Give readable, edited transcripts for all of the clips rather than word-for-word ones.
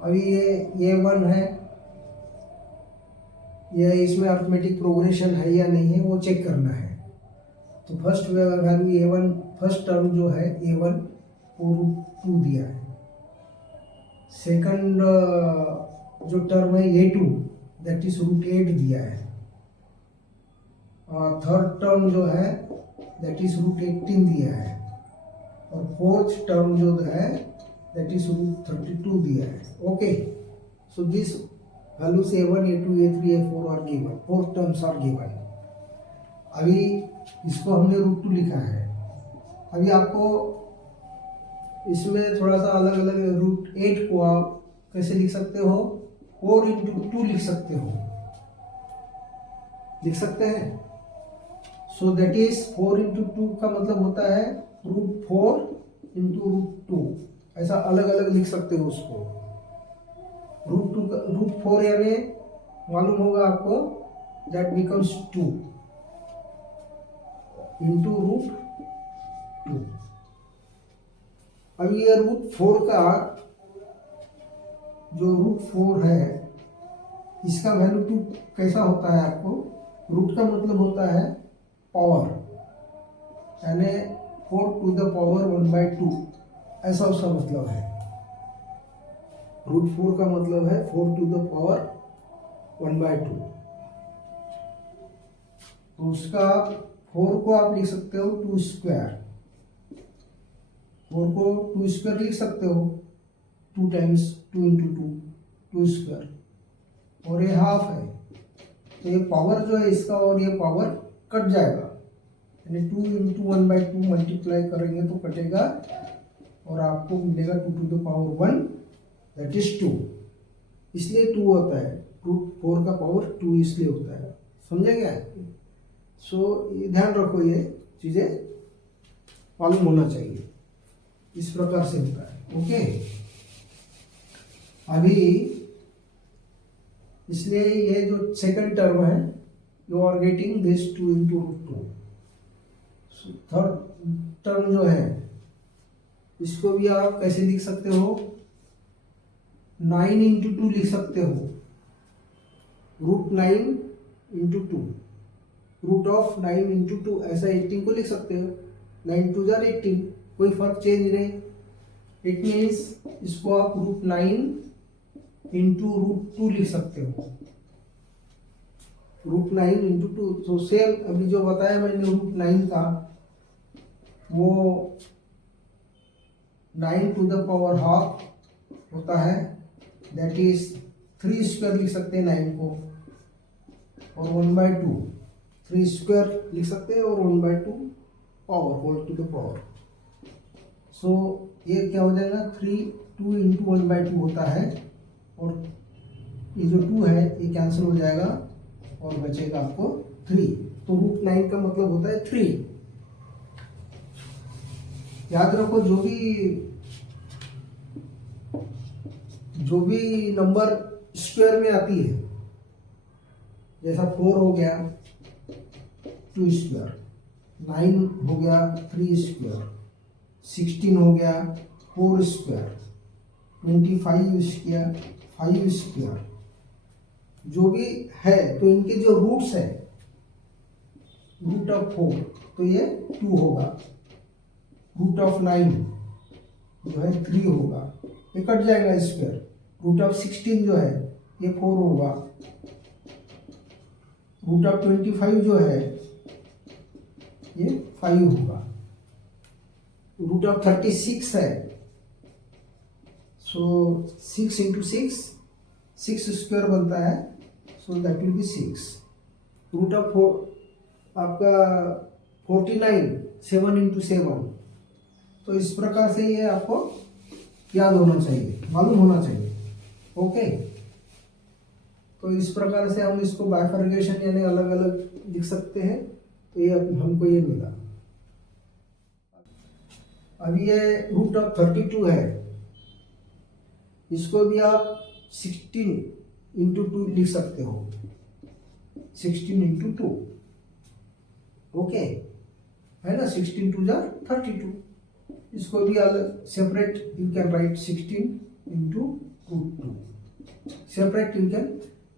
अभी ये वन है, ये इसमें अर्थमेटिक प्रोग्रेशन है या नहीं है वो चेक करना है। तो first value A1, first term जो है A1 वो √2 दिया है। सेकंड जो टर्म है A2 दैट इज √8 दिया है। और थर्ड टर्म जो है दैट इज √18 दिया है। और फोर्थ टर्म जो है दैट इज √32 दिया है। Okay, so this values A1, A2, A3, A4 are given, 4 terms are given। अभी इसको हमने √2 लिखा है। अभी आपको इसमें थोड़ा सा अलग अलग, √8 को आप कैसे लिख सकते हो, 4 × 2 लिख सकते हो, लिख सकते हैं। सो दैट इज 4 × 2 का मतलब होता है √4 × √2, ऐसा अलग अलग लिख सकते हो उसको। √4 यानी मालूम होगा आपको, दैट बिकम्स 2 × √2। अब ये √4 का जो √4 है इसका वैल्यू 2 कैसा होता है आपको, रूट का मतलब होता है पावर, यानी 4⁴ ऐसा उसका मतलब है। √4 का मतलब है 4⁴ तो उसका 4 को आप लिख सकते हो 2², 4 को 2² लिख सकते हो, 2 टाइम्स 2 × 2 2²। और ये हाफ है, तो ये पावर जो है इसका और ये पावर कट जाएगा, यानी 2 × 1/2 मल्टीप्लाई करेंगे तो कटेगा और आपको मिलेगा 2⁴ दैट इज 2। इसलिए 2 होता है, √4 का पावर 2 इसलिए होता है। समझे क्या? सो ये ध्यान रखो, ये चीज़ें मालूम होना चाहिए, इस प्रकार से होता है। ओके, अभी इसलिए ये जो सेकंड टर्म है you are getting this 2 × √2। Third term जो है इसको भी आप कैसे लिख सकते हो, 9 × 2 लिख सकते हो, √9 × 2, √9 × 2 ऐसा 18 को लिख सकते हो, 9 2 = 18, कोई फर्क चेंज नहीं। इट मीन्स इसको आप √9 × √2 लिख सकते हो, √9 × 2। तो सेम अभी जो बताया मैंने √9 का, वो 9⁴ होता है, दैट इज 3² लिख सकते हैं 9 को, और 1/2 3² लिख सकते हैं और 1/2 power, whole to the power. So ये क्या हो जाएगा, 2 × 1/2 होता है, और ये जो 2 है ये कैंसिल हो जाएगा और बचेगा आपको 3। तो √9 का मतलब होता है 3। याद रखो, जो भी नंबर स्क्वायर में आती है, जैसा 4 हो गया 2², 9 हो गया 3², 16 हो गया 4², 25² 5², जो भी है, तो इनके जो रूट्स है, √4 तो ये 2 होगा, √9 जो है 3 होगा, ये कट जाएगा स्क्वायर, √16 जो है ये 4 होगा, √25 जो है ये 5 होगा, √36 है, सो 6 × 6 बनता है, सो दैट विल बी 6। √4 आपका 49 7 × 7। तो इस प्रकार से ये आपको याद होना चाहिए, मालूम होना चाहिए। ओके, तो इस प्रकार से हम इसको बाइफर्केशन यानी अलग अलग लिख सकते हैं। तो ये हमको ये मिला। अब ये √32 है, इसको भी आप 16 × 2 लिख सकते हो, 16 × 2, ओके है ना, 16 2 = 32। इसको भी अलग separate you can write 16 × √2। Separate you can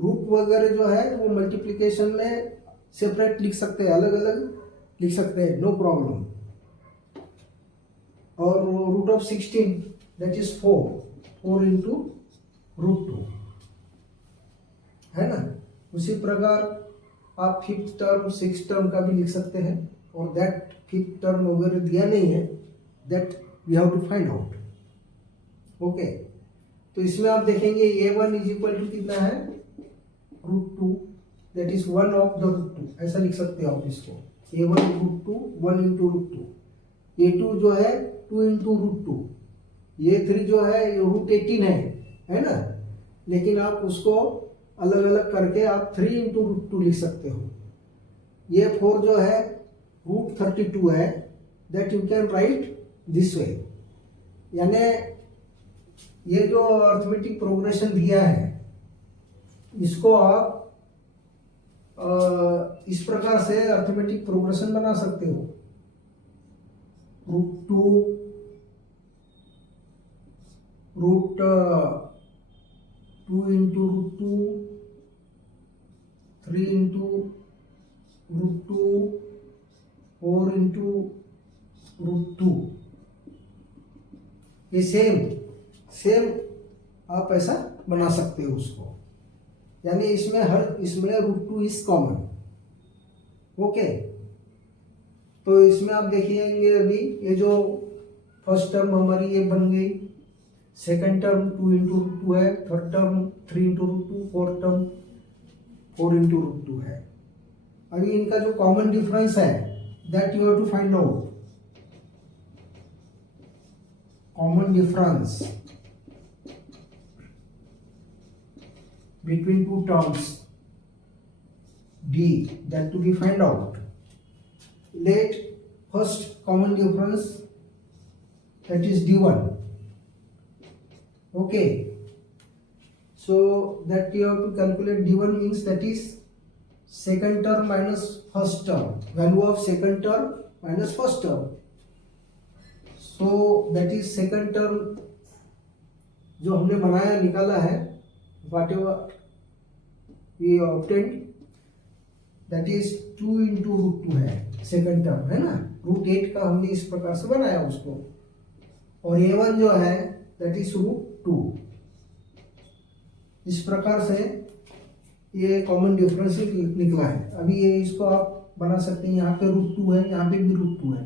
root वगैरह जो है वो मल्टीप्लिकेशन में सेपरेट लिख सकते हैं, अलग अलग लिख सकते हैं, नो प्रॉब्लम। और root of 16 that is 4 into √2 है ना। उसी प्रकार आप फिफ्थ टर्म सिक्स टर्म का भी लिख सकते हैं, और दैट फिफ्थ टर्म वगैरह दिया नहीं है, that we have to find out. Okay, तो इसमें आप देखेंगे a1 इज इक्वल टू कितना है, √2, दैट इज 1 ऑफ द √2, ऐसा लिख सकते हो आप इसको, a1 √2 1 इंटू √2, a2 जो है 2 इंटू √2, a3 जो है √18 है ना, लेकिन आप उसको अलग अलग करके आप 3 इंटू √2 लिख सकते हो। ये 4 जो है √32 है, that you can right this way. यानी ये जो अर्थमेटिक प्रोग्रेशन दिया है इसको आप इस प्रकार से अर्थमेटिक प्रोग्रेशन बना सकते हो, √2 2 इंटू √2, 3 इंटू √2, 4 इंटू √2। ये सेम आप ऐसा बना सकते हो उसको, यानी इसमें √2 इज कॉमन। ओके, तो इसमें आप देखिएंगे अभी ये जो फर्स्ट टर्म हमारी ये बन गई, सेकंड टर्म 2 इंटू √2 है, third term 3 into √2, fourth term 4 into √2 है। अभी इनका जो कॉमन डिफरेंस है that you have to find out. Common difference between two terms d, that to be find out. Let first common difference, that is d1. Okay, so that you have to calculate d1 means that is second term minus first term, value of second term minus first term. So that is second term जो हमने बनाया निकाला है, whatever we obtained, that is 2 into √2 है, second term है ना, √8 का हमने इस प्रकार से बनाया उसको, और a1 जो है that is √2। इस प्रकार से ये कॉमन डिफरेंस निकला है। अभी ये इसको आप बना सकते हैं, यहाँ पे √2 है, यहाँ पे भी √2 है,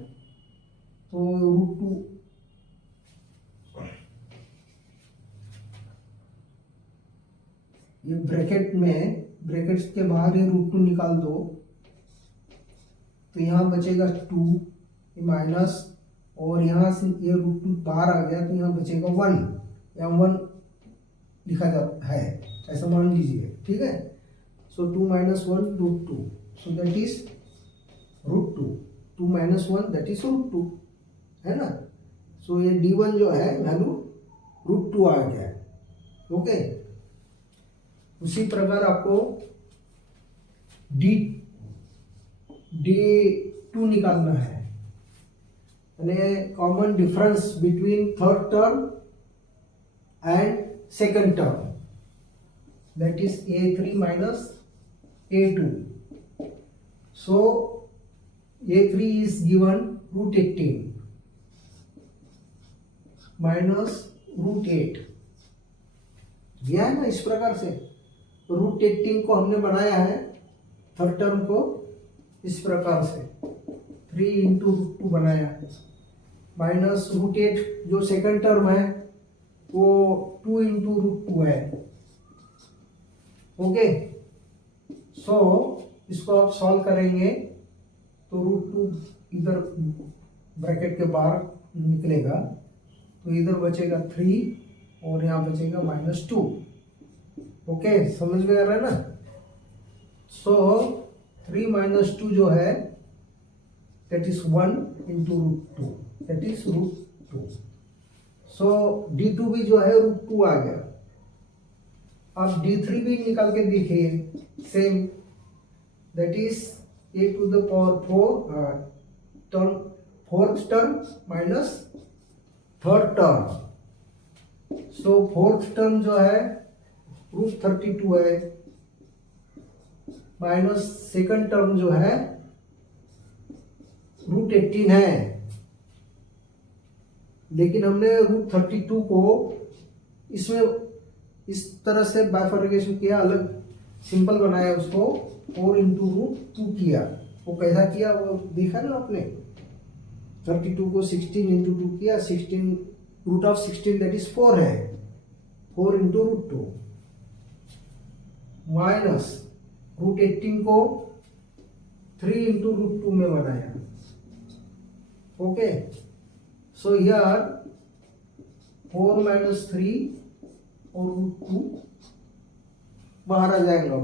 तो √2 ये ब्रैकेट्स के बाहर ये √2 निकाल दो, तो यहाँ बचेगा 2 माइनस, और यहाँ से ये √2 बाहर आ गया तो यहाँ बचेगा 1, या 1 लिखा जाता है, ऐसा मान लीजिए, ठीक है। सो 2 minus 1 √2, so that is √2, 2 minus 1 that is √2 है ना। सो ये d1 जो है वैल्यू √2 आ गया है। ओके, उसी प्रकार आपको d2 निकालना है, यानी common difference between third term and second term, that is a3 minus a2। So a3 is given √18 minus √8 दिया है ना। इस प्रकार से √18 को हमने बनाया है थर्ड टर्म को इस प्रकार से 3 इंटू √2 बनाया है, माइनस √8 जो सेकंड टर्म है वो 2 इंटू √2 है। ओके, सो इसको आप सॉल्व करेंगे तो √2 इधर ब्रैकेट के बाहर निकलेगा, तो इधर बचेगा 3 और यहाँ बचेगा -2। ओके, समझ में आ रहा है ना। सो 3 माइनस 2 जो है that is 1 into √2, that is √2। So d2 भी जो है √2 आ गया। अब d3 भी निकाल के देखिए, same, that is a to the power 4 term, fourth term minus third term. So fourth term जो है √32 है, माइनस सेकंड टर्म जो है √18 है, लेकिन हमने √32 को इसमें इस तरह से बाइफर्केशन किया, अलग सिंपल बनाया, उसको 4 इंटू √2 किया। वो कैसा किया वो देखा ना आपने, 32 को 16 इंटू 2 किया, 16 √16 दैट इज 4 है, 4 इंटू √2 माइनस √18 को 3 इंटू √2 में बनाया। ओके, सो हियर 4 माइनस 3 और √2 बाहर आ जाएगा,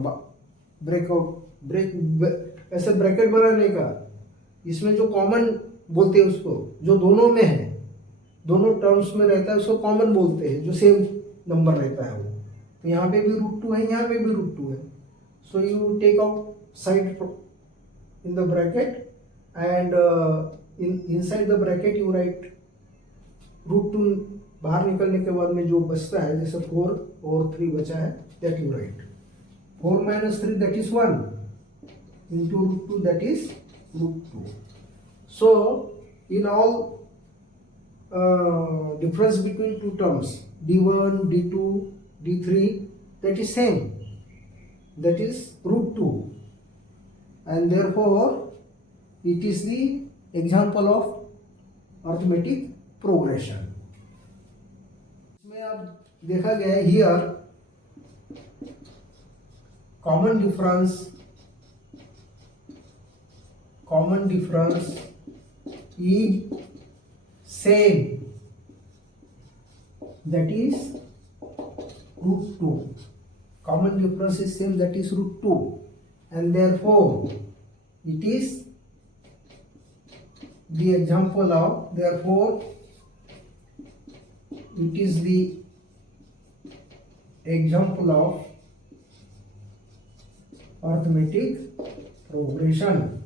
ऐसे ब्रैकेट बनाने का, इसमें जो कॉमन बोलते हैं उसको, जो दोनों में है, दोनों टर्म्स में रहता है उसको कॉमन बोलते हैं, जो सेम नंबर रहता है वो। तो यहाँ पे भी √2 है, यहाँ पे भी √2 है, so you take out side in the bracket and inside the bracket you write √2, बाहर निकलने के बाद में जो बचता है, जैसे 4 और 3 बचा है, that you right 4 minus 3 that is 1 into √2 that is √2. So in all difference between two terms d1, d2, d3, that is same, that is √2, and therefore it is the example of arithmetic progression. इसमें अब देखा गया है here common difference is same, that is √2. Common difference is same, that is √2, and therefore it is the example of, therefore it is the example of arithmetic progression.